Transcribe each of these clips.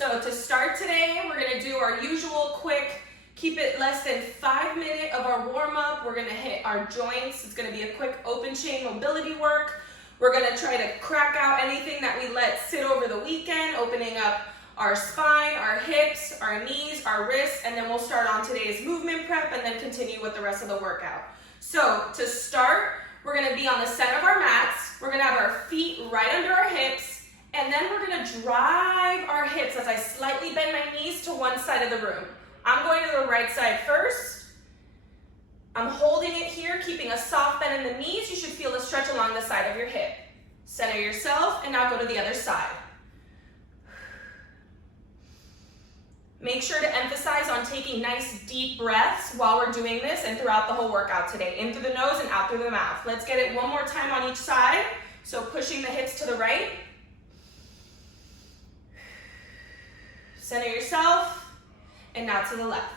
So to start today, we're gonna do our usual quick, keep it less than 5 minutes of our warm up. We're gonna hit our joints. It's gonna be a quick open chain mobility work. We're gonna try to crack out anything that we let sit over the weekend, opening up our spine, our hips, our knees, our wrists, and then we'll start on today's movement prep and then continue with the rest of the workout. So to start, we're gonna be on the center of our mats. We're gonna have our feet right under our hips, and then we're gonna drive our hips as I slightly bend my knees to one side of the room. I'm going to the right side first. I'm holding it here, keeping a soft bend in the knees. You should feel the stretch along the side of your hip. Center yourself, and now go to the other side. Make sure to emphasize on taking nice deep breaths while we're doing this and throughout the whole workout today. In through the nose and out through the mouth. Let's get it one more time on each side. So pushing the hips to the right. Center yourself, and now to the left.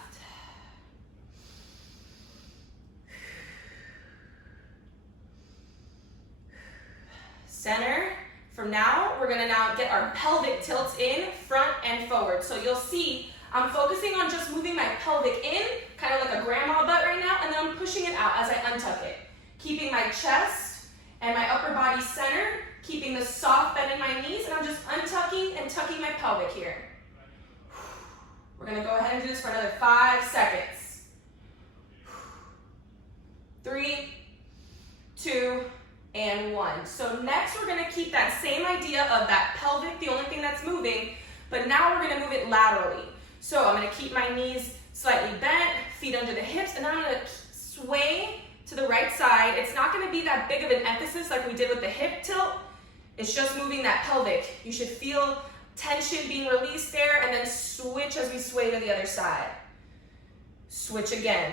Center. From now, we're gonna now get our pelvic tilts in, front and forward. So you'll see I'm focusing on just moving my pelvic in, kind of like a grandma butt right now, and then I'm pushing it out as I untuck it. Keeping my chest and my upper body centered, keeping the soft bend in my knees, and I'm just untucking and tucking my pelvic here. We're gonna go ahead and do this for another 5 seconds. 3, 2, and 1. So next we're gonna keep that same idea of that pelvic, the only thing that's moving, but now we're gonna move it laterally. So I'm gonna keep my knees slightly bent, feet under the hips, and then I'm gonna sway to the right side. It's not gonna be that big of an emphasis like we did with the hip tilt. It's just moving that pelvic. You should feel tension being released there, and then switch as we sway to the other side. Switch again.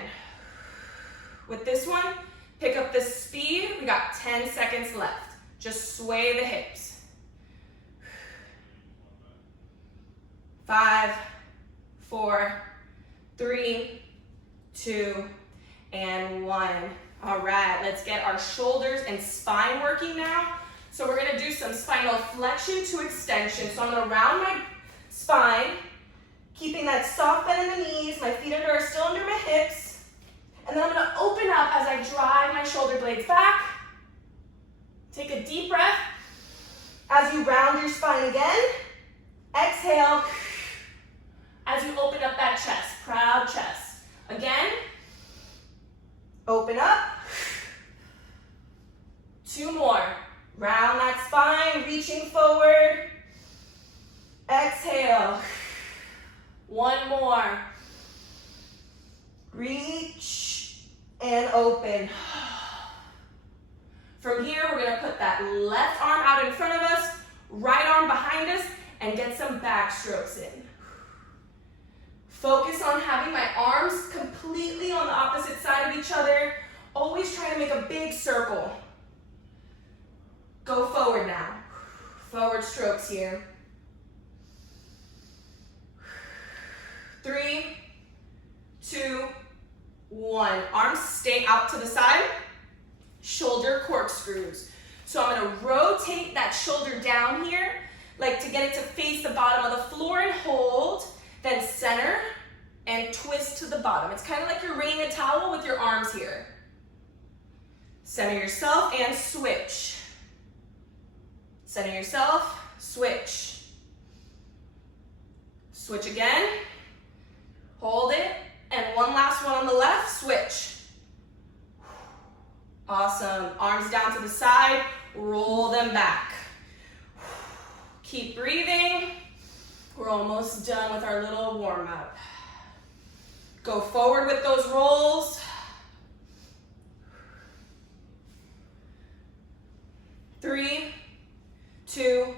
With this one, pick up the speed. We got 10 seconds left. Just sway the hips. 5, 4, 3, 2, and 1. All right, let's get our shoulders and spine working now. So we're gonna do some spinal flexion to extension. So I'm gonna round my spine, keeping that soft bend in the knees. My feet are still under my hips. And then I'm gonna open up as I drive my shoulder blades back. Take a deep breath as you round your spine again. Exhale as you open up that chest, proud chest. Again, open up. 2 more. Round that spine, reaching forward. Exhale. 1 more. Reach and open. From here, we're gonna put that left arm out in front of us, right arm behind us, and get some back strokes in. Focus on having my arms completely on the opposite side of each other. Always try to make a big circle. Go forward now. Forward strokes here. 3, 2, 1. Arms stay out to the side. Shoulder corkscrews. So I'm gonna rotate that shoulder down here, like to get it to face the bottom of the floor and hold, then center and twist to the bottom. It's kind of like you're wringing a towel with your arms here. Center yourself and switch. Center yourself, switch. Switch again, hold it, and one last one on the left, switch. Awesome, arms down to the side, roll them back. Keep breathing. We're almost done with our little warm up. Go forward with those rolls. 3, 2,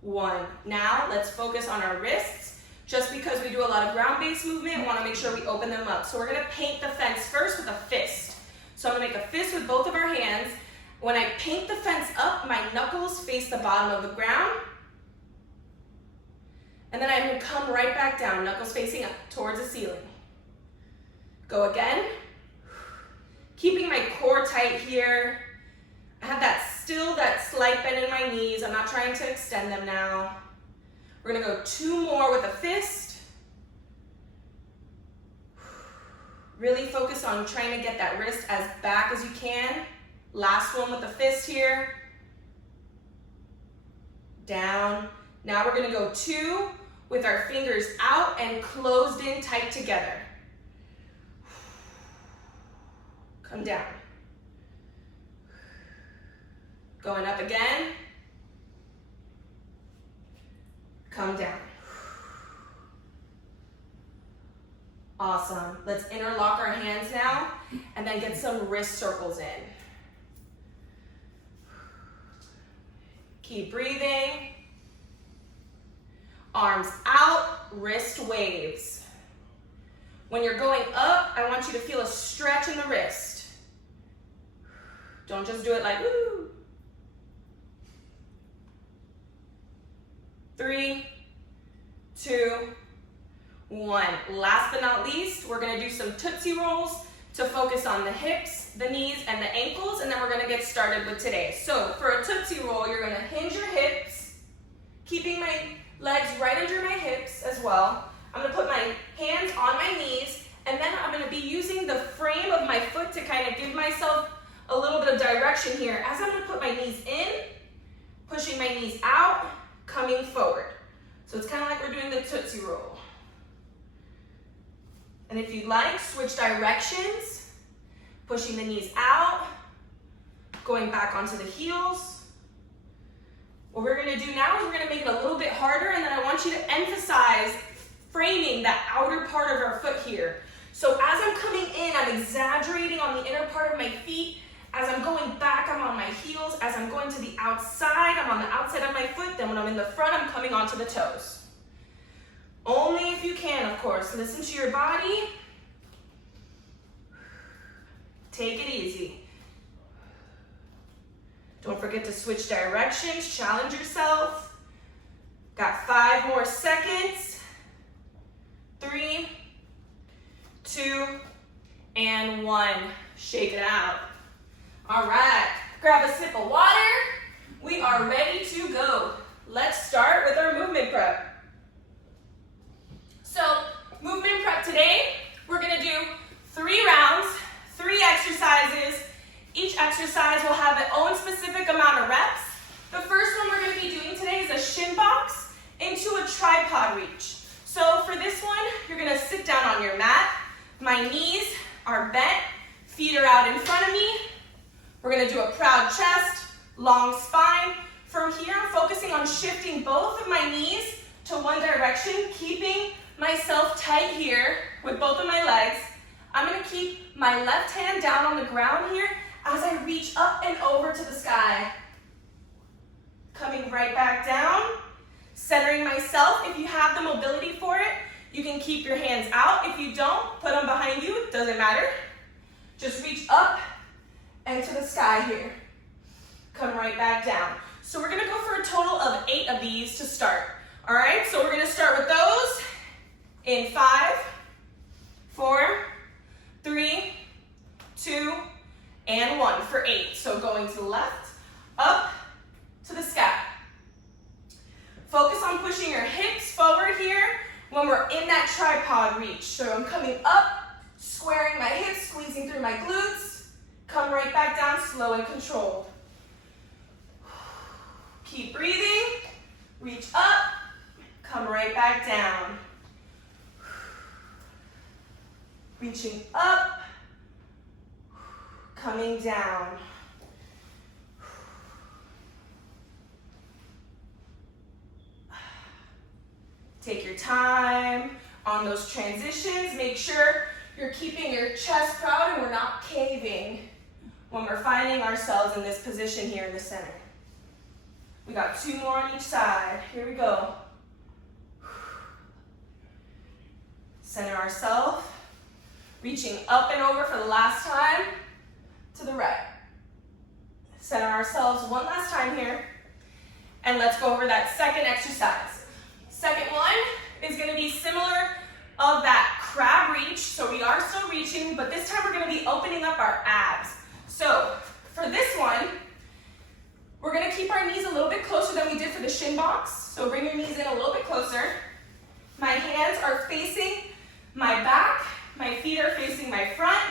1. Now let's focus on our wrists. Just because we do a lot of ground-based movement, we want to make sure we open them up. So we're going to paint the fence first with a fist. So I'm going to make a fist with both of our hands. When I paint the fence up, my knuckles face the bottom of the ground. And then I'm going to come right back down, knuckles facing up towards the ceiling. Go again. Keeping my core tight here. I have that slight bend in my knees. I'm not trying to extend them now. We're gonna go 2 more with a fist. Really focus on trying to get that wrist as back as you can. Last one with the fist here. Down. Now we're gonna go 2 with our fingers out and closed in tight together. Come down. Going up again. Come down. Awesome. Let's interlock our hands now and then get some wrist circles in. Keep breathing. Arms out, wrist waves. When you're going up, I want you to feel a stretch in the wrist. Don't just do it like woo. 3, 2, 1. Last but not least, we're gonna do some Tootsie Rolls to focus on the hips, the knees, and the ankles, and then we're gonna get started with today. So for a Tootsie Roll, you're gonna hinge your hips, keeping my legs right under my hips as well. I'm gonna put my hands on my knees, and then I'm gonna be using the frame of my foot to kind of give myself a little bit of direction here. As I'm gonna put my knees in, pushing my knees out, coming forward. So it's kind of like we're doing the Tootsie Roll. And if you'd like, switch directions, pushing the knees out, going back onto the heels. What we're gonna do now is we're gonna make it a little bit harder, and then I want you to emphasize framing that outer part of our foot here. So as I'm coming in, I'm exaggerating on the inner part of my feet. As I'm going back, I'm on my heels. As I'm going to the outside, I'm on the outside of my foot. Then when I'm in the front, I'm coming onto the toes. Only if you can, of course. Listen to your body. Take it easy. Don't forget to switch directions. Challenge yourself. Got 5 more seconds. 3, 2, and 1. Shake it out. All right, grab a sip of water. We are ready to go. Let's start with our movement prep. So, movement prep today, we're gonna do 3 rounds, 3 exercises. Each exercise will have its own specific amount of reps. The first one we're gonna be doing today is a shin box into a tripod reach. So for this one, you're gonna sit down on your mat. My knees are bent, feet are out in front of me. We're gonna do a proud chest, long spine. From here, I'm focusing on shifting both of my knees to one direction, keeping myself tight here with both of my legs. I'm gonna keep my left hand down on the ground here as I reach up and over to the sky. Coming right back down, centering myself. If you have the mobility for it, you can keep your hands out. If you don't, put them behind you, it doesn't matter. Just reach up and to the sky here. Come right back down. So we're gonna go for a total of 8 of these to start. All right, so we're gonna start with those in 5, 4, 3, 2, and 1 for 8. So going to the left, up to the sky. Focus on pushing your hips forward here when we're in that tripod reach. So I'm coming up, squaring my hips, squeezing through my glutes. Come right back down, slow and controlled. Keep breathing. Reach up, come right back down. Reaching up, coming down. Take your time on those transitions. Make sure you're keeping your chest proud and we're not caving when we're finding ourselves in this position here in the center. We got 2 more on each side. Here we go. Center ourselves. Reaching up and over for the last time to the right. Center ourselves one last time here. And let's go over that second exercise. Second one is going to be similar of that crab reach. So we are still reaching, but this time we're going to be opening up our abs. So for this one, we're going to keep our knees a little bit closer than we did for the shin box. So bring your knees in a little bit closer. facing my back. My feet are facing my front.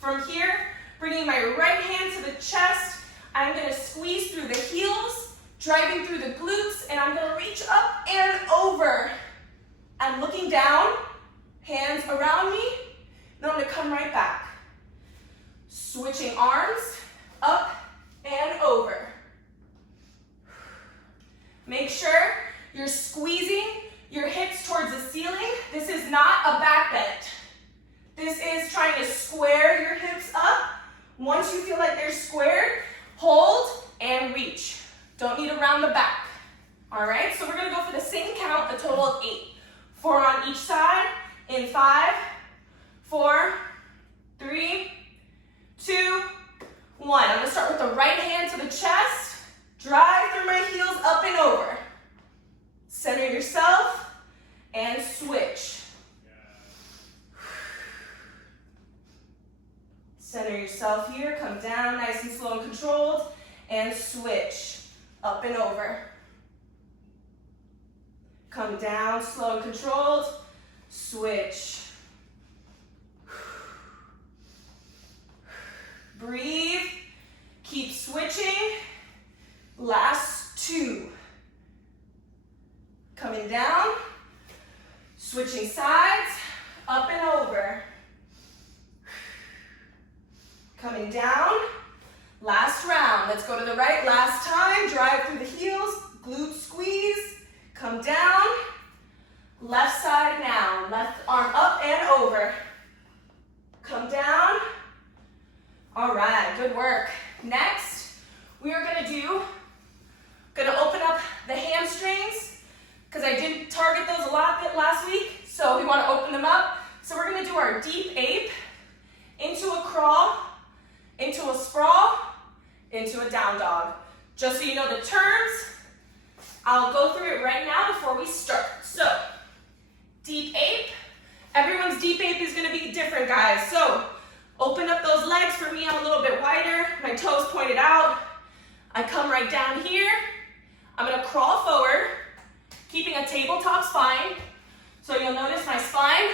From here, bringing my right hand to the chest. I'm gonna squeeze through the heels, driving through the glutes, and I'm gonna reach up and over. I'm looking down, hands around me, then I'm gonna come right back. Switching arms, up and over. Make sure you're squeezing your hips towards the ceiling. This is not a back bend. This is trying to square your hips up. Once you feel like they're squared, hold and reach. Don't need to round the back. All right, so we're gonna go for the same count, a total of 8. 4 on each side, in 5, 4, 3, 2, 1. I'm gonna start with the right hand to the chest, drive through my heels up and over. Center yourself and switch. Center yourself here, come down nice and slow and controlled, and switch, up and over. Come down, slow and controlled, switch. Breathe, keep switching, last 2. Coming down, switching sides, up and over. Coming down, last round. Let's go to the right, last time. Drive through the heels, glute squeeze, come down. Left side now, left arm up and over. Come down. All right, good work. Next, we are gonna open up the hamstrings, because I did target those a lot last week, so we wanna open them up. So we're gonna do our deep ape, into a crawl, into a sprawl, into a down dog. Just so you know the terms, I'll go through it right now before we start. So, deep ape. Everyone's deep ape is gonna be different, guys. So, open up those legs. For me, I'm a little bit wider. My toes pointed out. I come right down here. I'm gonna crawl forward, keeping a tabletop spine. So you'll notice my spine,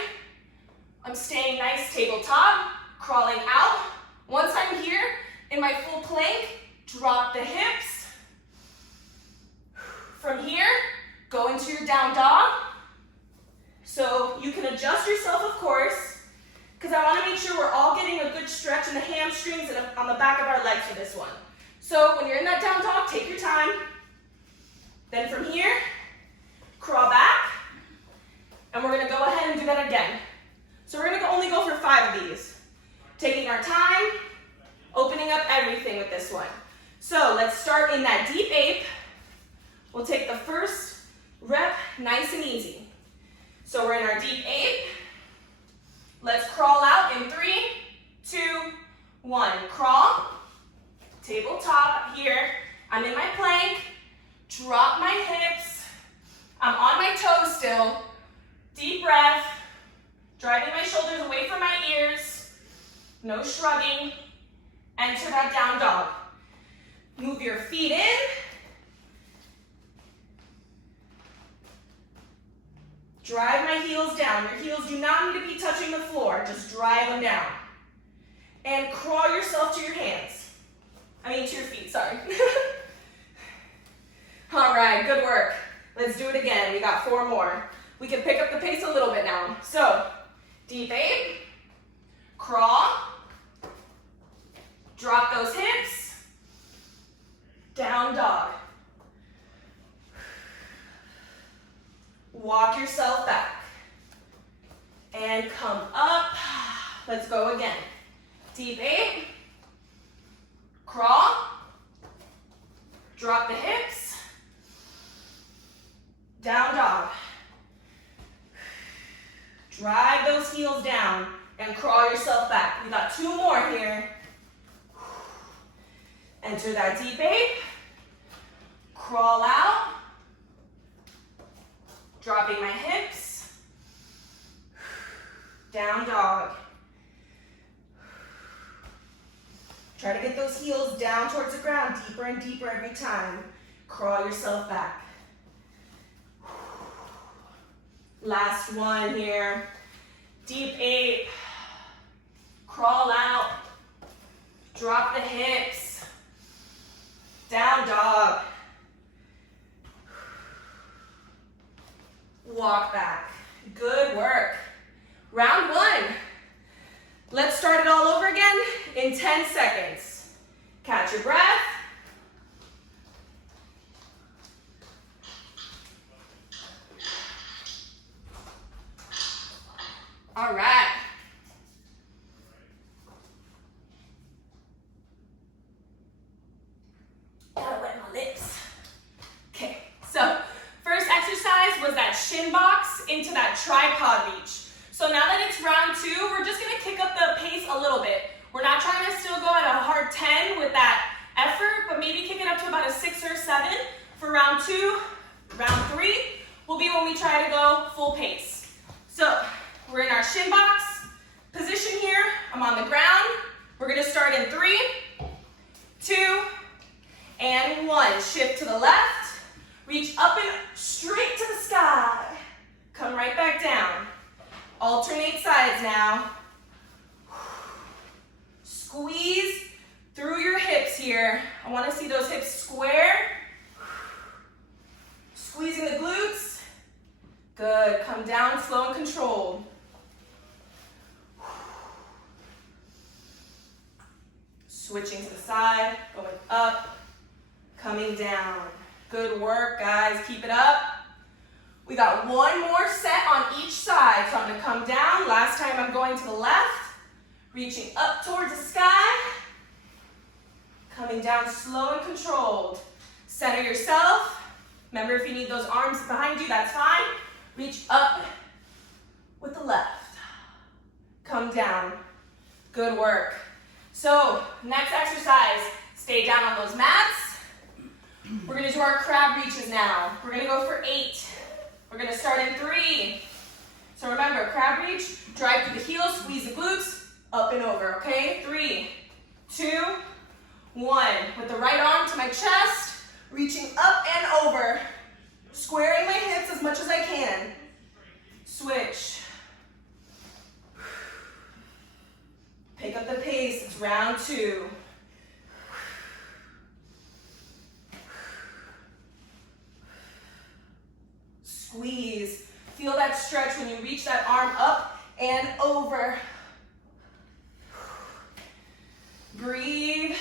I'm staying nice tabletop, crawling out. Once I'm here in my full plank, drop the hips. From here, go into your down dog. So you can adjust yourself, of course, because I want to make sure we're all getting a good stretch in the hamstrings and on the back of our legs for this one. So when you're in that down dog, take your time. Then from here, crawl back, and we're going to go ahead and do that again. So we're going to only go for 5 of these. Taking our time, opening up everything with this one. So let's start in that deep ape. We'll take the first rep nice and easy. So we're in our deep ape. Let's crawl out in 3, 2, 1. Crawl, tabletop here. I'm in my plank, drop my hips. I'm on my toes still. Deep breath, driving my shoulders away from my ears. No shrugging. Enter that down dog. Move your feet in. Drive my heels down. Your heels do not need to be touching the floor. Just drive them down. And crawl yourself to your hands. To your feet, sorry. All right, good work. Let's do it again. We got 4 more. We can pick up the pace a little bit now. So, deep ape, crawl, drop those hips, down dog. Walk yourself back. And come up. Let's go again. Deep ape, crawl, drop the hips, down dog. Drive those heels down and crawl yourself back. We got 2 more here. Enter that deep ape. Crawl out. Dropping my hips. Down dog. Try to get those heels down towards the ground, deeper and deeper every time. Crawl yourself back. Last one here. Deep 8. Crawl out. Drop the hips. Down dog. Walk back. Good work. Round 1. Let's start it all over again in 10 seconds. Catch your breath. All right. Gotta wet my lips. Okay, so first exercise was that shin box into that tripod reach. So now that it's round 2, we're just gonna kick up the pace a little bit. We're not trying to still go at a hard 10 with that effort, but maybe kick it up to about a 6 or 7 for round 2. Round 3 will be when we try to go full pace. So we're in our shin box position here. I'm on the ground. We're gonna start in 3, 2, and 1. Shift to the left. Reach up and straight to the sky. Come right back down. Alternate sides now. Squeeze through your hips here. I want to see those hips square. Squeezing the glutes. Good. Come down slow and controlled. Switching to the side, going up, coming down. Good work, guys. Keep it up. We got one more set on each side. So I'm gonna come down. Last time I'm going to the left, reaching up towards the sky, coming down slow and controlled. Center yourself. Remember, if you need those arms behind you, that's fine. Reach up with the left. Come down. Good work. So, next exercise, stay down on those mats. We're gonna do our crab reaches now. We're gonna go for 8. We're gonna start in 3. So remember, crab reach, drive through the heels, squeeze the glutes, up and over, okay? 3, 2, 1. With the right arm to my chest, reaching up and over, squaring my hips as much as I can. Switch. Pick up the pace, it's round 2. Squeeze. Feel that stretch when you reach that arm up and over. Breathe.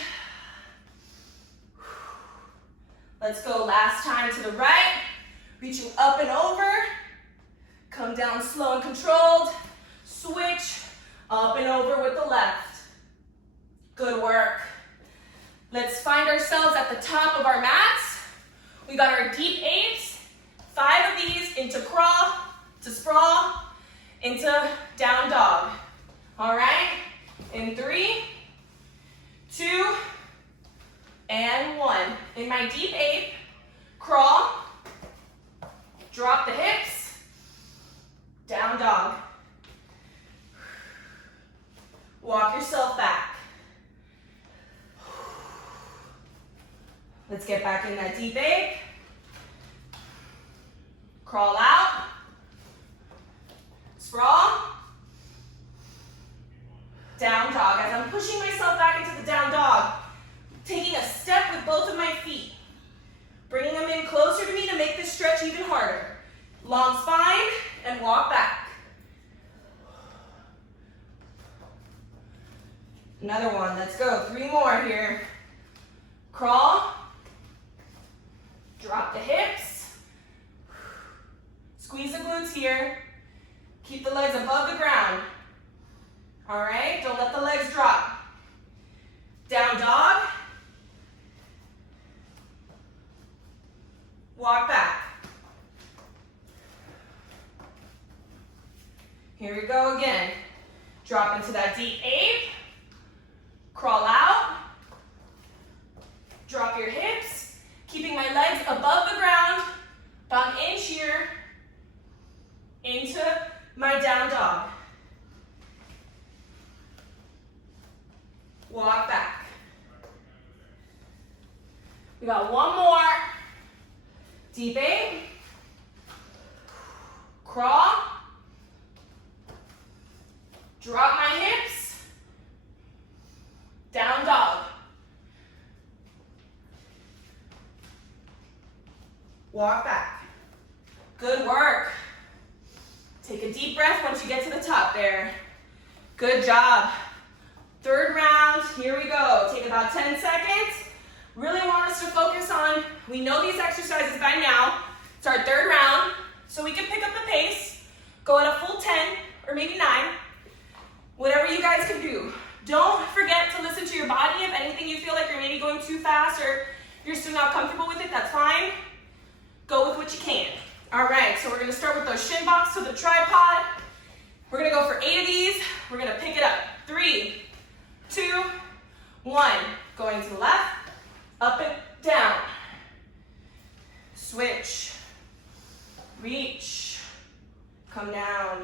Let's go last time to the right. Reaching up and over. Come down slow and controlled. Switch. Up and over with the left. Good work. Let's find ourselves at the top of our mats. We got our deep 8s. 5 of these into crawl, to sprawl, into down dog. All right? In 3, 2, and 1. In my deep 8, crawl, drop the hips, down dog. Walk yourself back. Let's get back in that deep 8. Crawl out. Sprawl. Down dog. As I'm pushing myself back into the down dog, taking a step with both of my feet. Bringing them in closer to me to make this stretch even harder. Long spine and walk back. Another one. Let's go. 3 more here. Crawl. Drop the hips. Squeeze the glutes here. Keep the legs above the ground. All right, don't let the legs drop. Down dog. Walk back. Here we go again. Drop into that deep 8. Crawl out. Drop your hips. Keeping my legs above the ground. About an inch here. Into my down dog. Walk back. We got one more. Deep 8. Crawl. Drop my hips. Down dog. Walk back. Good work. Take a deep breath once you get to the top there. Good job. Third round, here we go. Take about 10 seconds. Really want us to focus on, we know these exercises by now. It's our third round, so we can pick up the pace, go at a full 10 or maybe 9, whatever you guys can do. Don't forget to listen to your body. If anything you feel like you're maybe going too fast or you're still not comfortable with it, that's fine. Go with what you can. All right, so we're gonna start with those shin blocks to the tripod. We're gonna go for 8 of these. We're gonna pick it up. 3, 2, 1. Going to the left, up and down. Switch, reach, come down.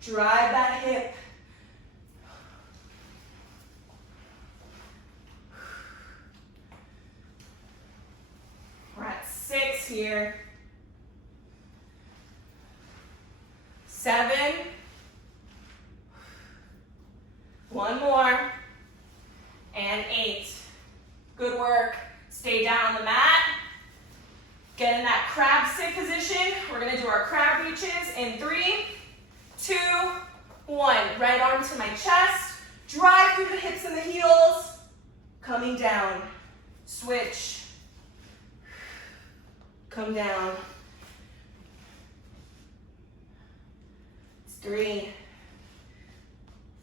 Drive that hip. We're at 6 here. 7. 1 more. And 8. Good work. Stay down on the mat. Get in that crab sit position. We're going to do our crab reaches in 3, 2, 1. Right arm to my chest. Drive through the hips and the heels. Coming down. Switch. Come down. It's 3,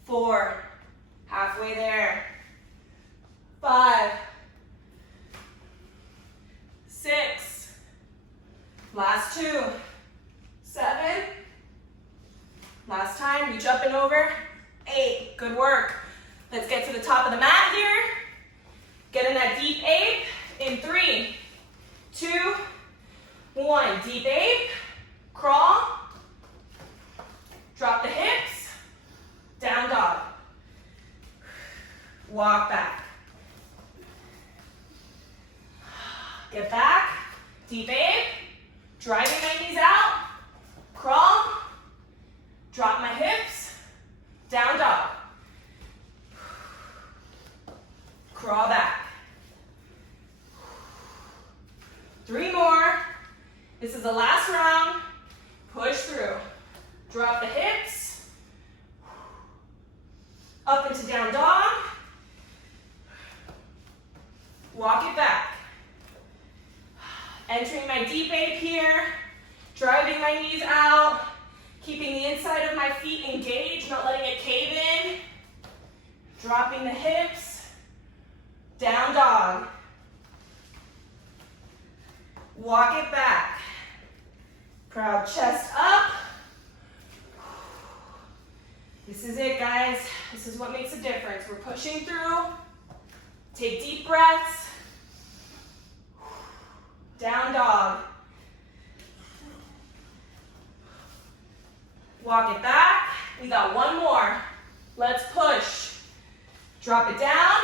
4. Halfway there. 5, 6. Last 2. 7. Last time, reach up and over. 8. Good work. Let's get to the top of the mat here. Get in that deep ape in 3, 2, 1. Deep ape. Crawl. Drop the hips. Down dog. Walk back. Get back. Deep ape. Driving my knees out. Crawl. Drop my hips. Down dog. Crawl back. 3 more. This is the last round. Push through. Drop the hips. Up into down dog. Walk it back. Entering my deep ape here. Driving my knees out. Keeping the inside of my feet engaged, not letting it cave in. Dropping the hips. Down dog. Walk it back. Proud chest up. This is it, guys. This is what makes a difference. We're pushing through. Take deep breaths. Down dog. Walk it back. We got 1 more. Let's push. Drop it down.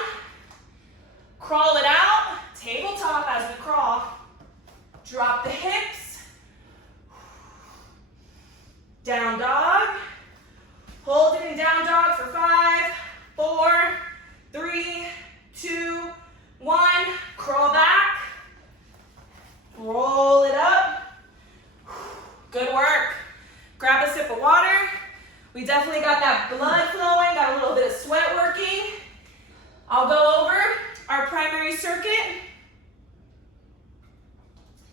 Crawl it out. Tabletop as we crawl. Drop the hips. Down dog. Hold it in down dog for 5, 4, 3, 2, 1. Crawl back. Roll it up. Good work. Grab a sip of water. We definitely got that blood flowing, got a little bit of sweat working. I'll go over our primary circuit.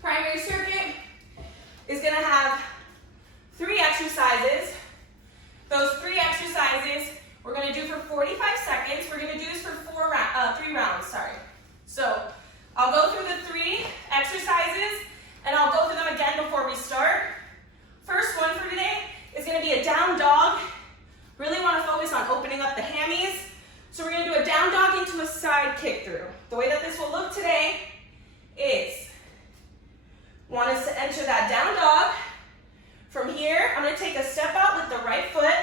Primary circuit is going to have 3 exercises. Those 3 exercises we're going to do for 45 seconds. We're going to do this for 3 rounds, sorry. So I'll go through the 3 exercises and I'll go through them again before we start. First one for today is going to be a down dog. Really want to focus on opening up the hammies. So we're going to do a down dog into a side kick through. The way that this will look today is, want us to enter that down dog. From here, I'm going to take a step out with the right foot.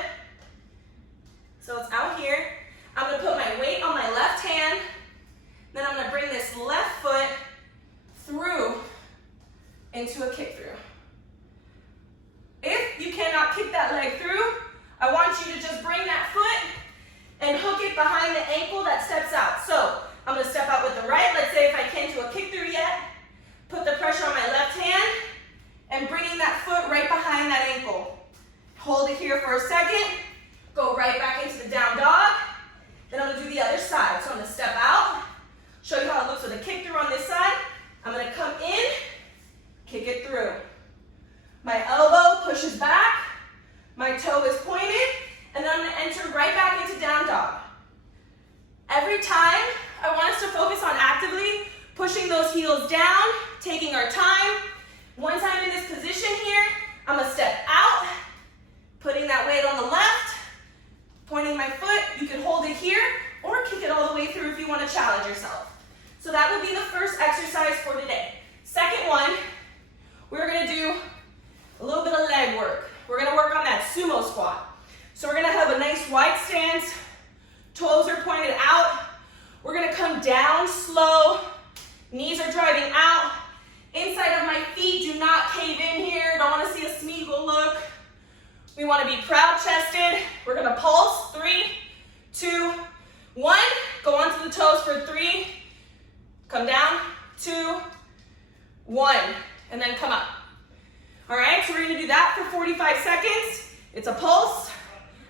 So it's out here. I'm going to put my weight on my left hand. Then I'm going to bring this left foot through into a kick through. If you cannot kick that leg you to just bring that foot and hook it behind the ankle that steps out. So I'm gonna step out with the right. Let's say if I can't do a kick through yet, put the pressure on my left hand and bringing that foot right behind that ankle. Hold it here for a second. Go right back into the down dog. Then I'm gonna do the other side. So I'm gonna step out, show you how it looks with a kick through on this side. I'm gonna come in, kick it through. My elbow pushes back, my toe is pointed, and then I'm gonna enter right back into down dog. Every time, I want us to focus on actively pushing those heels down, taking our time. Once I'm in this position here, I'm gonna step out, putting that weight on the left, pointing my foot. You can hold it here or kick it all the way through if you want to challenge yourself. So that would be the first exercise for today. Second one, we're gonna do a little bit of leg work. We're gonna work on that sumo squat. So we're gonna have a nice wide stance, toes are pointed out. We're gonna come down slow, knees are driving out. Inside of my feet, do not cave in here. Don't wanna see a Smeagol look. We wanna be proud chested. We're gonna pulse, 3, 2, 1. Go onto the toes for 3. Come down, 2, 1. And then come up. All right, so we're gonna do that for 45 seconds. It's a pulse,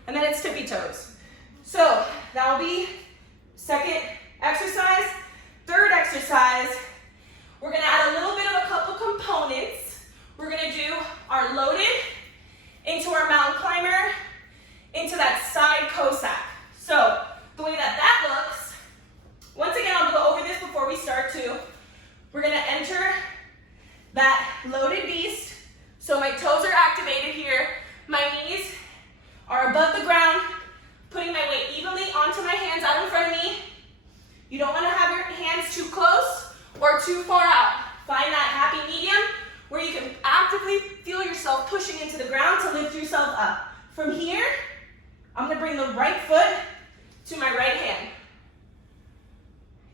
and then it's tippy toes. So that'll be second exercise. Third exercise, we're gonna add a little bit of a couple components. We're gonna do our loaded into our mountain climber, into that side Cossack. So the way that looks, once again, I'll go over this before we start too. We're gonna enter that loaded beast. So my toes are activated here. My knees are above the ground, putting my weight evenly onto my hands out in front of me. You don't wanna have your hands too close or too far out. Find that happy medium where you can actively feel yourself pushing into the ground to lift yourself up. From here, I'm gonna bring the right foot to my right hand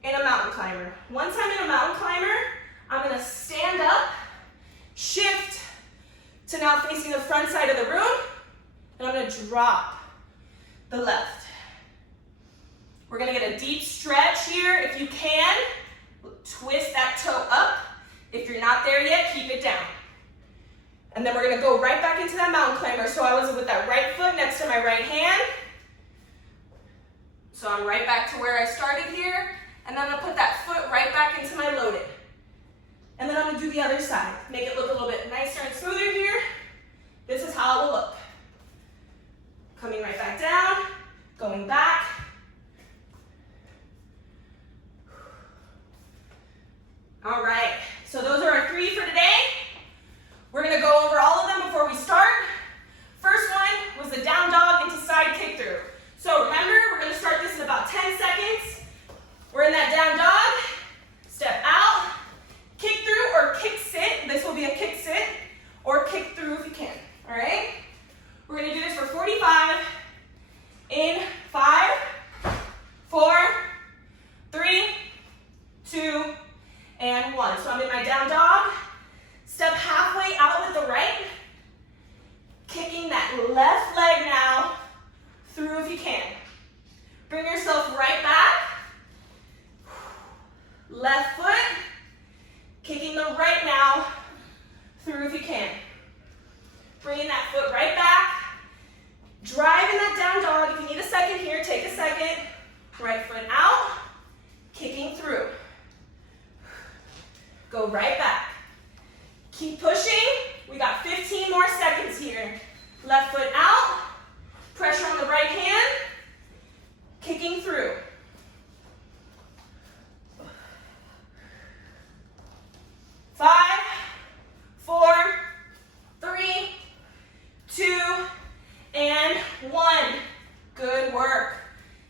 in a mountain climber. Once I'm in a mountain climber, I'm gonna stand up, shift to now facing the front side of the room, and I'm gonna drop the left. We're gonna get a deep stretch here. If you can, twist that toe up. If you're not there yet, keep it down. And then we're gonna go right back into that mountain climber. So I was with that right foot next to my right hand. So I'm right back to where I started here. And then I'm gonna put that foot right back into my loaded. And then I'm gonna do the other side. Make it look a little bit nicer and smoother here. This is how it will look. Coming right back down, going back. All right, so those are our 3 for today. We're gonna go over all of them before we start. First one was the down dog into side kick through. So remember, we're gonna start this in about 10 seconds. We're in that down dog, step out, kick through or kick sit. This will be a kick sit or kick through if you can, all right? We're gonna do this for 45 in 5, 4, 3, 2, and 1. So I'm in my down dog. Step halfway out with the right. Kicking that left leg now through if you can. Bring yourself right back. Left foot. Kicking the right now through if you can. Bringing that foot right back. Driving that down dog. If you need a second here, take a second. Right foot out. Kicking through. Go right back. Keep pushing. We got 15 more seconds here. Left foot out. Pressure on the right hand. Kicking through. 5, 4, 3, 2, and 1. Good work.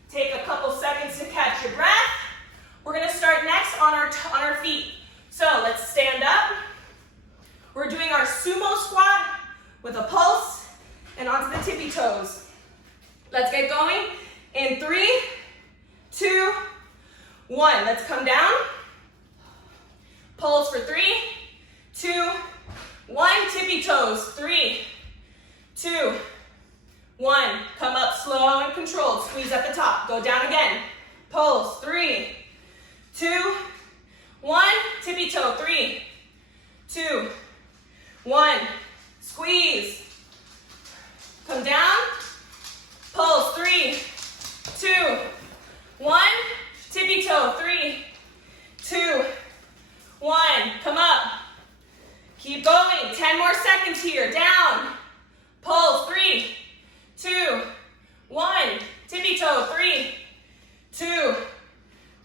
Take a couple seconds to catch your breath. We're gonna start next on our feet. So let's stand up. We're doing our sumo squat with a pulse and onto the tippy toes. Let's get going in 3, 2, 1. Let's come down. Pulse for 3, 2, 1. Tippy toes. 3, 2, 1. Come up slow and controlled. Squeeze at the top. Go down again. Pulse. 3, 2, 1. Tippy toe. 3, 2, 1. Squeeze. Come down. Pulse. 3, 2, 1. Tippy toe. 3, 2, 1. Come up. Keep going. 10 more seconds here. Down. Pulse. 3, 2, 1. Tippy toe. 3, 2,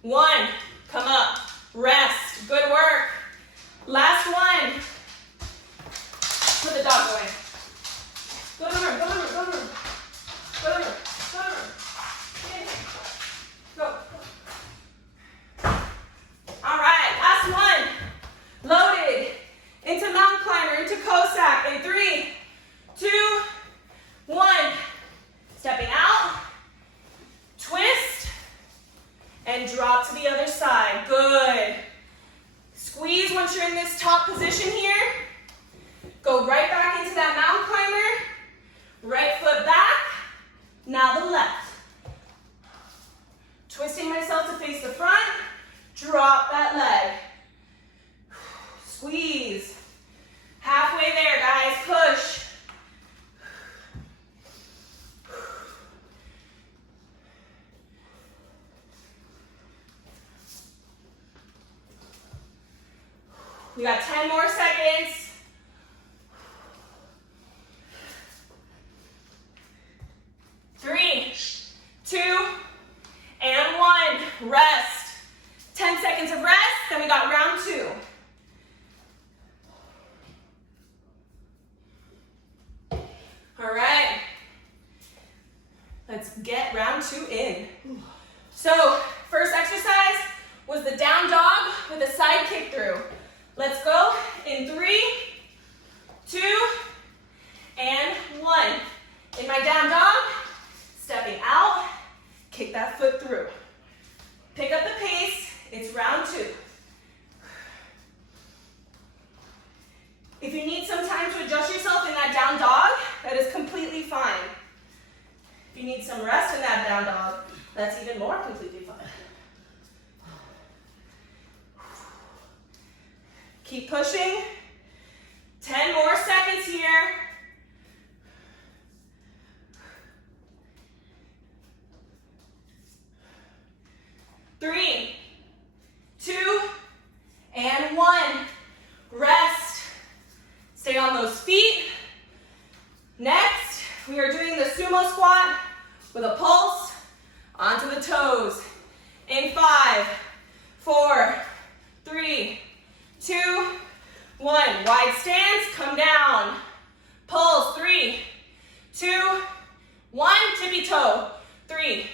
1. Come up. Rest. Good work. Last one. Put the dog away. Go to the room. Go to the room. Go to the room. Go to the room. Go to the room. Go. All right. Last one. Loaded. Into mountain climber. Into Cossack. In 3, 2, 1. Stepping out. Twist. And drop to the other side. Good. Squeeze once you're in this top position here. Go right back into that mountain climber. Right foot back. Now the left. Twisting myself to face the front. Drop that leg. Squeeze. Halfway there, guys. Push. We got 10 more seconds. 3, 2, and 1. Rest. 10 seconds of rest, then we got round 2. All right. Let's get round 2 in. So, first exercise was the down dog with a side kick through. Let's go in 3, 2, and 1. In my down dog, stepping out, kick that foot through. Pick up the pace, it's round 2. If you need some time to adjust yourself in that down dog, that is completely fine. If you need some rest in that down dog, that's even more completely fine. Keep pushing. 10 more seconds here. 3, 2, and 1. Rest. Stay on those feet. Next, we are doing the sumo squat with a pulse onto the toes. In 5, 4, 3, 2, 1. Wide stance, come down. Pulse. 3, 2, 1. Tippy toe. 3,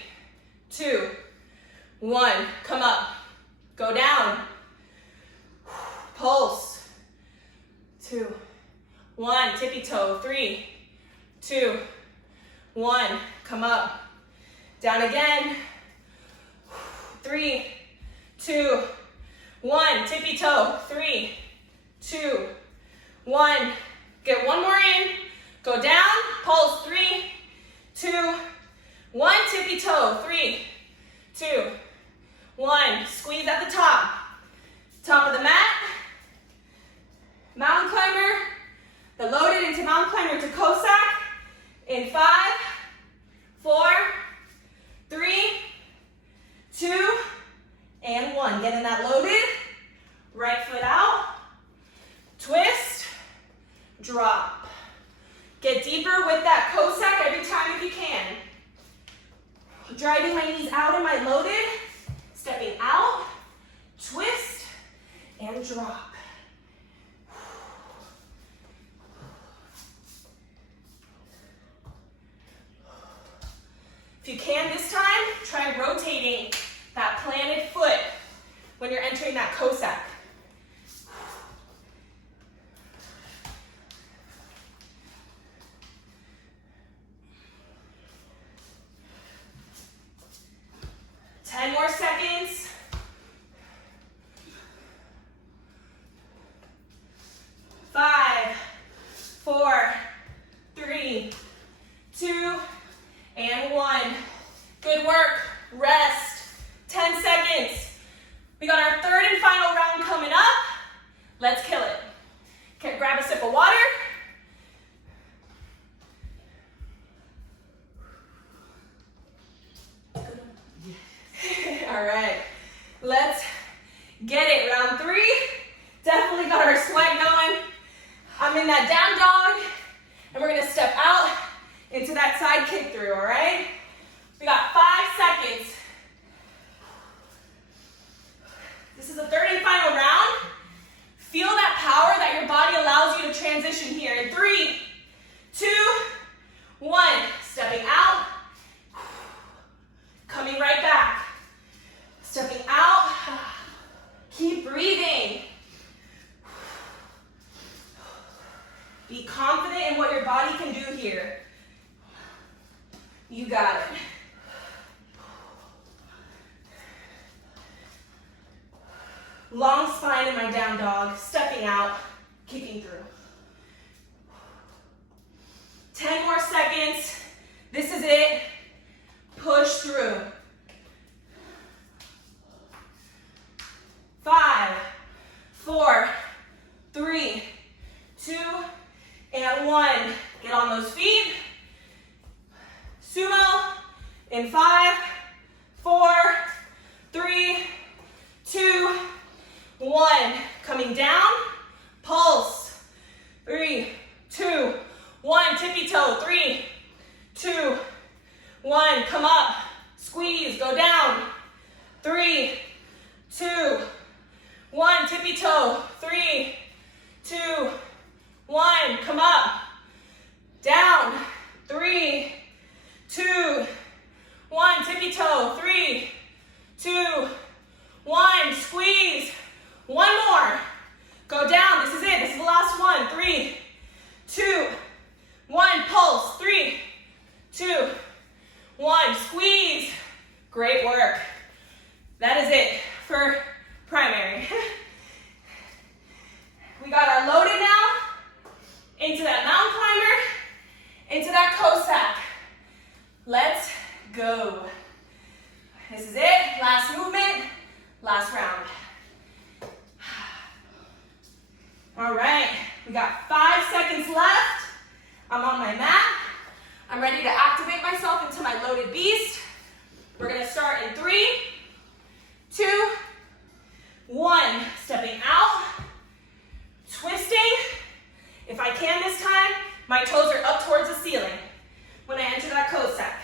2, 1. Come up. Go down. Pulse. 2, 1. Tippy toe. 3, 2, 1. Come up. Down again. 3, 2, 1. Tippy toe. 3, 2, 1. Get one more in. Go down. Pulse. 3, 2, 1. Tippy toe. 3, 2, 1. Squeeze at the top. Top of the mat. Mountain climber. The loaded into mountain climber to Cossack. In 5, 4, 3, 2, and 1. Get in that loaded. Right foot out. Twist. Drop. Get deeper with that Cossack every time if you can. Driving my knees out in my loaded. Stepping out. Twist. And drop. If you can this time, try rotating that planted foot when you're entering that Cossack. More seconds. 5, 4, 3, 2, that down dog, and we're gonna step out into that side kick through, all right? We got 5 seconds. This is the third and final round. Feel that power that your body allows you to transition here. In 3, 2, 1. Stepping out, coming right back. Stepping out, keep breathing. Be confident in what your body can do here. You got it. Long spine in my down dog, stepping out, kicking through. 10 more seconds. This is it. Push through. 5, 4, 3, 2, and 1. Get on those feet. Sumo in 5, 4, 3, 2, 1. Coming down, pulse. 3, 2, 1. Tippy toe. 3, 2, 1. Come up, squeeze, go down. 3, 2, 1. Tippy toe. 3, 2, 1. Come up, down. 3, 2, 1. Tippy toe. 3, 2, 1. Squeeze. One more. Go down. This is it. This is the last one. 3, 2, 1. Pulse. 3, 2, 1. Squeeze. Great work. That is it for primary. We got our loaded now. Into that mountain climber. Into that Cossack. Let's go. This is it. Last movement. Last round. All right, we got 5 seconds left. I'm on my mat. I'm ready to activate myself into my loaded beast. We're gonna start in 3, 2, 1. Stepping out, twisting. If I can this time, my toes are up towards the ceiling when I enter that Cossack.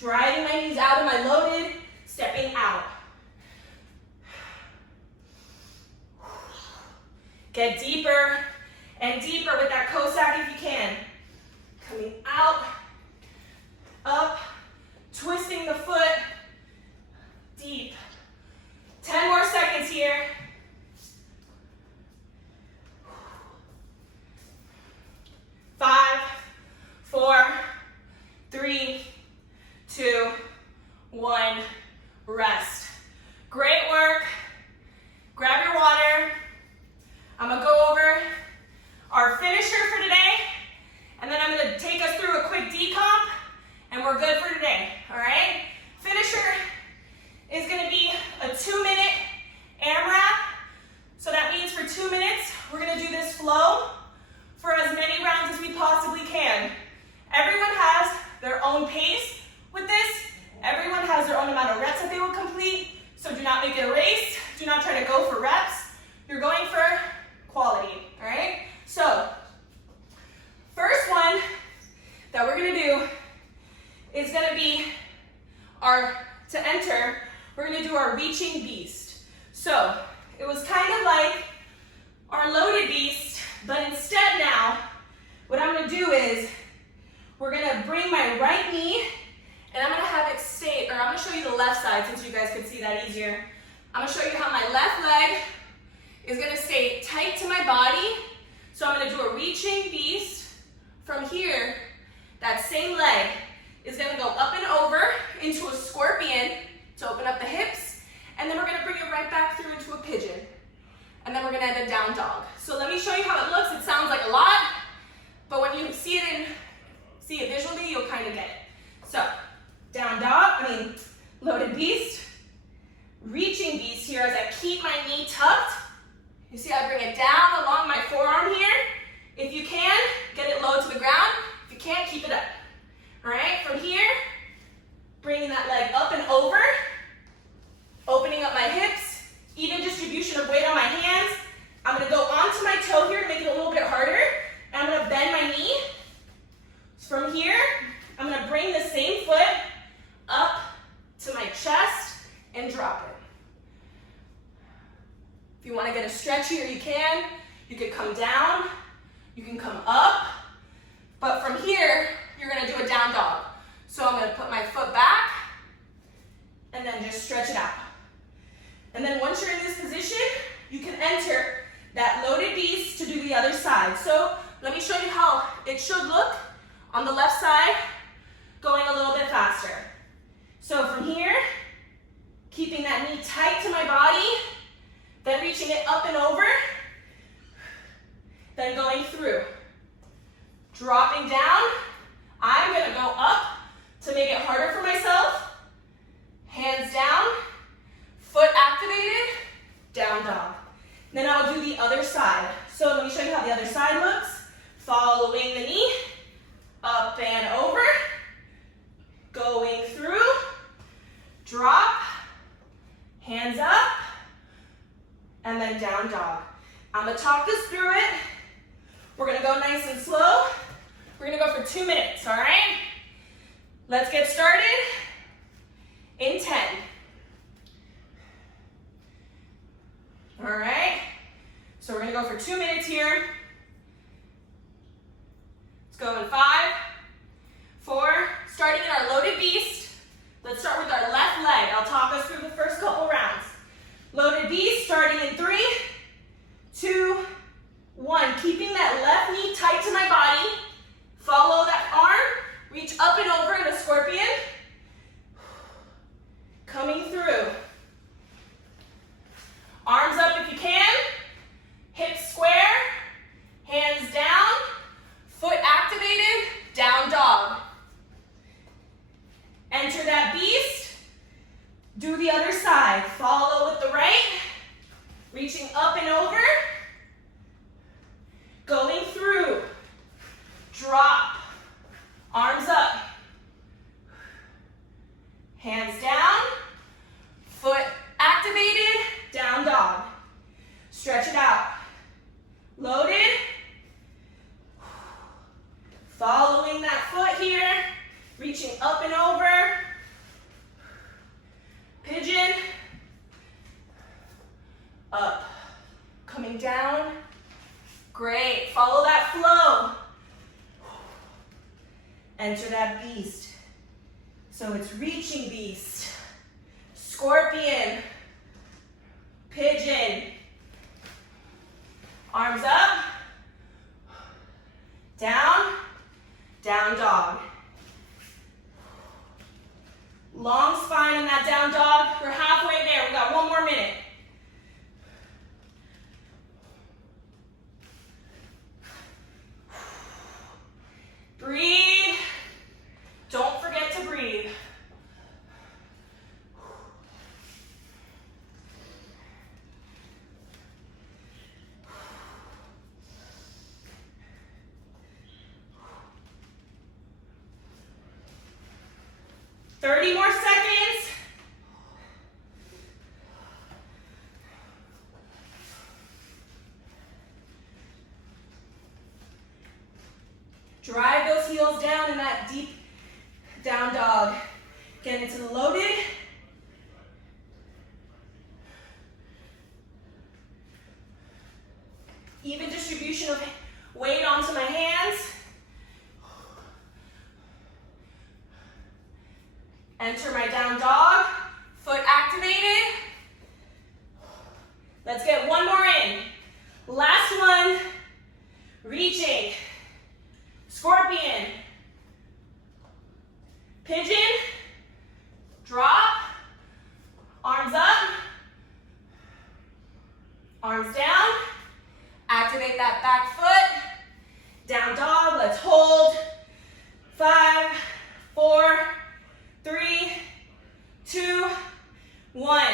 Driving my knees out of my loaded, stepping out. Get deeper and deeper with that Cossack if you can. Coming out, up, twisting the foot, deep. 10 more seconds here. 5, 4, 3, 2, 1, rest. Great work. Grab your water. I'm gonna go over our finisher for today, and then I'm gonna take us through a quick decomp, and we're good for today, all right? Finisher is gonna be a 2-minute AMRAP. So that means for 2 minutes, we're gonna do this flow for as many rounds as we possibly can. Everyone has their own pace with this. Everyone has their own amount of reps that they will complete. So do not make it a race. Do not try to go for reps. You're going for quality, all right? So, first one that we're gonna do is gonna be we're gonna do our reaching beast. So, it was kind of like our loaded beast, but instead now, what I'm gonna do is, we're gonna bring my right knee, and I'm gonna have it stay, or I'm gonna show you the left side since you guys could see that easier. I'm gonna show you how my left leg is gonna stay tight to my body. So I'm gonna do a reaching beast. From here, that same leg is gonna go up and over into a scorpion to open up the hips, and then we're gonna bring it right back through into a pigeon. And then we're gonna end a down dog. So let me show you how it looks. It sounds like a lot, but when you see it visually, you'll kind of get it. So, down dog, loaded beast, reaching beast here as I keep my knee tucked. You see I bring it down along my forearm here. If you can, get it low to the ground. If you can't, keep it up. All right, from here, bringing that leg up and over. If you want to get a stretch here, you can. You could come down, you can come up, but from here, you're gonna do a down dog. So I'm gonna put my foot back, and then just stretch it out. And then once you're in this position, you can enter that loaded beast to do the other side. So let me show you how it should look on the left side, going a little bit faster. So from here, keeping that knee tight to my body, then reaching it up and over, then going through. Dropping down, I'm gonna go up to make it harder for myself. Hands down, foot activated, down dog. Then I'll do the other side. So let me show you how the other side looks. Following the knee, up and over, going through, drop, hands up, and then down dog. I'm gonna talk us through it. We're gonna go nice and slow. We're gonna go for 2 minutes, all right? Let's get started in 10. All right, so we're gonna go for 2 minutes here. Let's go in 5, 4, starting in our loaded beast. Let's start with our left leg. I'll talk us through the first couple rounds. Loaded beast, starting in 3, 2, 1. Keeping that left knee tight to my body. Follow that arm, reach up and over in a scorpion. Coming through. Arms up if you can. Hips square. Hands down. Foot activated. Down dog. Enter that beast. Do the other side. Follow with the right. Reaching up and over. Going through. Drop. Arms up. Hands down. Foot activated. Down dog. Stretch it out. Loaded. Following that foot here. Reaching up and over. Pigeon. Up. Coming down. Great. Follow that flow. Enter that beast. So it's reaching beast. Scorpion. Pigeon. Arms up. Down. Down dog. Long spine in that down dog. We're halfway there. We got 1 more minute. Breathe. Don't forget to breathe. Thirty more seconds. Drive those heels down in that deep down dog. Get into the loaded. Even distribution of weight onto my hands. Enter my down dog. Foot activated. Let's get 1 more in. Last one. Reaching. Scorpion. Pigeon. Drop. Arms up. Arms down. Activate that back foot. Down dog. Let's hold. 5, 4, 3, 2, 1.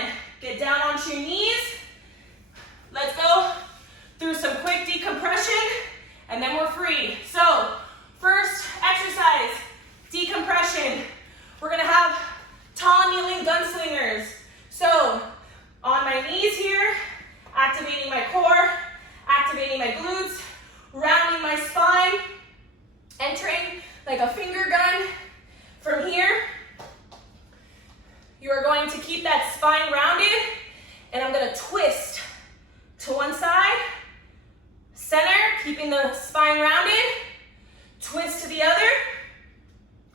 Get down onto your knees. Let's go through some quick decompression, and then we're free. So, first exercise, decompression. We're gonna have tall kneeling gunslingers. So, on my knees here, activating my core, activating my glutes, rounding my spine, entering like a finger gun. From here, you are going to keep that spine rounded, and I'm gonna twist to one side, center, keeping the spine rounded, twist to the other,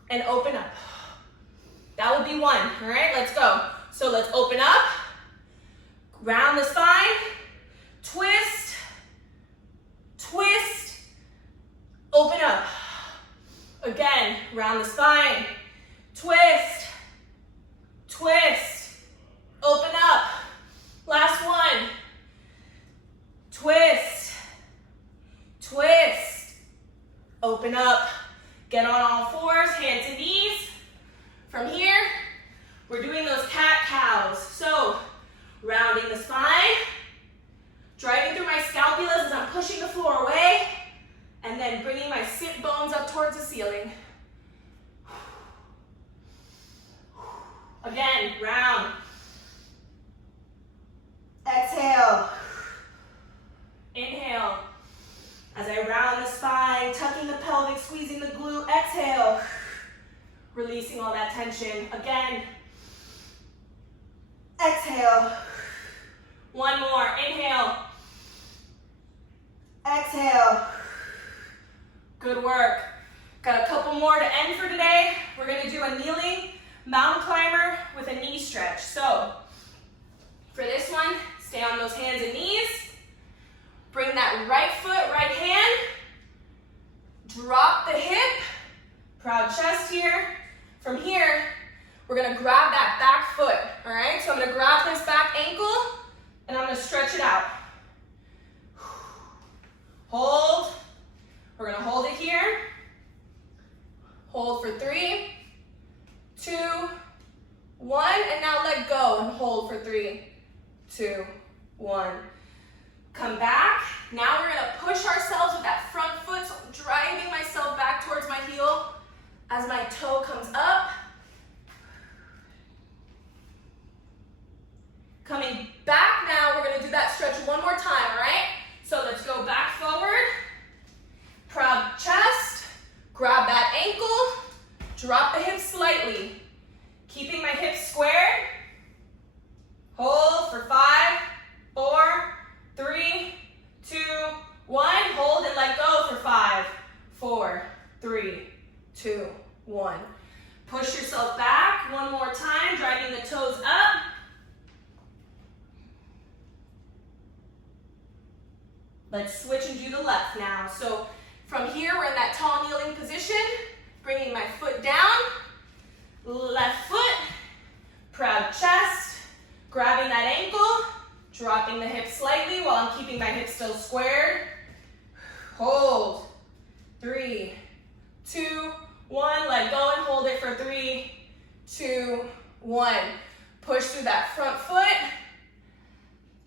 and open up. That would be one, all right? Let's go. So let's open up, round the spine, twist, twist, open up. Again, round the spine, twist, twist, open up. Last one. Twist, twist, open up. Get on all fours, hands and knees. From here, we're doing those cat-cows. So, rounding the spine, driving through my scapulas as I'm pushing the floor away, and then bringing my sit bones up towards the ceiling. Again, round. Exhale. Inhale. As I round the spine, tucking the pelvic, squeezing the glute. Exhale. Releasing all that tension. Again. Exhale. One more. Inhale. Exhale. Good work. Got a couple more to end for today. We're going to do a kneeling mountain climber with a knee stretch. So, for this one, stay on those hands and knees. Bring that right foot, right hand. Drop the hip. Proud chest here. From here, we're going to grab that back foot. All right? So I'm going to grab this back ankle, and I'm going to stretch it out. Hold. We're going to hold it here. Hold for 3, 2, 1, and now let go and hold for 3, 2, 1. Come back. Now we're going to push ourselves with that front foot, so I'm driving myself back towards my heel as my toe comes up. Coming back now, we're going to do that stretch one more time, all right? So let's go back forward. Proud chest. Grab that ankle. Drop the hips slightly. Keeping my hips squared. Hold for 5, 4, 3, 2, 1. Hold and let go for 5, 4, 3, 2, 1. Push yourself back one more time, driving the toes up. Let's switch and do the left now. So from here, we're in that tall kneeling position, bringing my foot down, left foot, proud chest, grabbing that ankle, dropping the hips slightly while I'm keeping my hips still squared. Hold. 3, 2, 1. Let go and hold it for 3, 2, 1. Push through that front foot.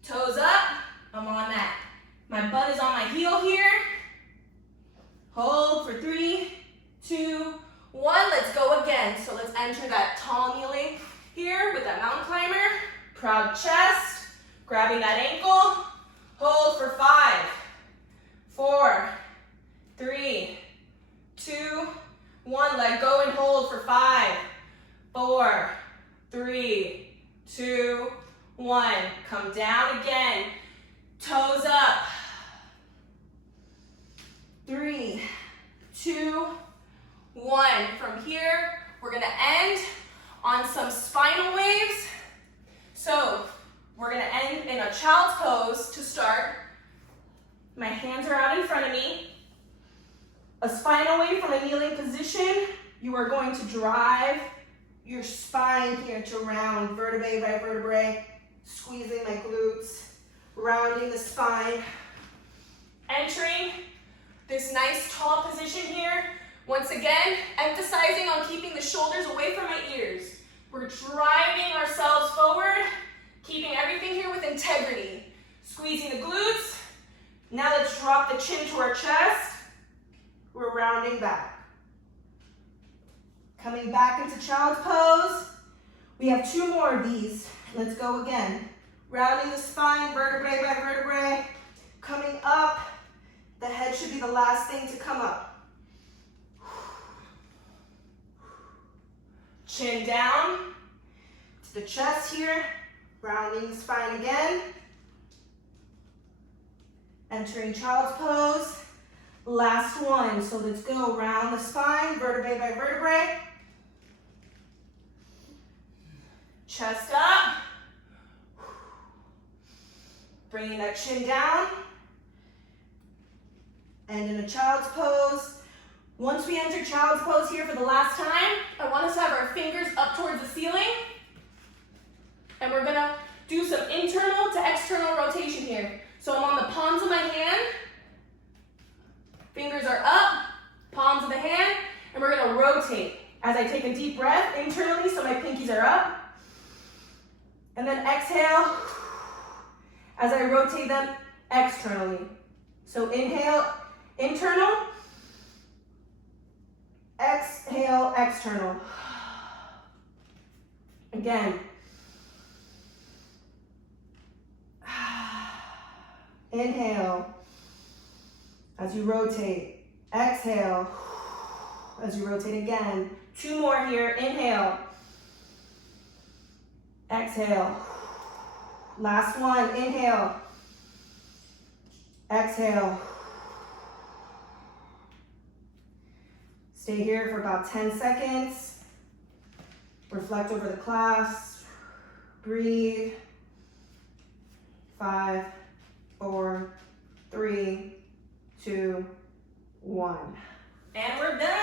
Toes up. I'm on that. My butt is on my heel here. Hold for 3, 2, 1. Let's go again. So let's enter that tall kneeling here with that mountain climber. Proud chest. Grabbing that ankle. Hold for 5, 4, 3, 2, 1. Let go and hold for 5, 4, 3, 2, 1. Come down again. Toes up. 3, 2, 1. From here, we're going to end on some spinal waves. So we're going to end in a child's pose to start. My hands are out in front of me. A spinal wave from a kneeling position. You are going to drive your spine here to round vertebrae by vertebrae, squeezing my glutes, rounding the spine, entering this nice tall position here. Once again, emphasizing on keeping the shoulders away from my ears. We're driving ourselves forward, keeping everything here with integrity. Squeezing the glutes. Now let's drop the chin to our chest. We're rounding back. Coming back into child's pose. We have 2 more of these. Let's go again. Rounding the spine, vertebrae by vertebrae. Coming up. The head should be the last thing to come up. Chin down to the chest here. Rounding the spine again. Entering child's pose. Last one. So let's go around the spine, vertebrae by vertebrae. Chest up. Bringing that chin down. And in a child's pose. Once we enter child's pose here for the last time, I want us to have our fingers up towards the ceiling. And we're gonna do some internal to external rotation here. So I'm on the palms of my hand. Fingers are up, palms of the hand, and we're gonna rotate as I take a deep breath internally, so my pinkies are up. And then exhale as I rotate them externally. So inhale, internal. Exhale, external. Again. Inhale as you rotate. Exhale as you rotate again. 2 more here. Inhale. Exhale. Last one. Inhale. Exhale. Stay here for about 10 seconds. Reflect over the class. Breathe. 5, 4, 3, 2, 1. And we're done.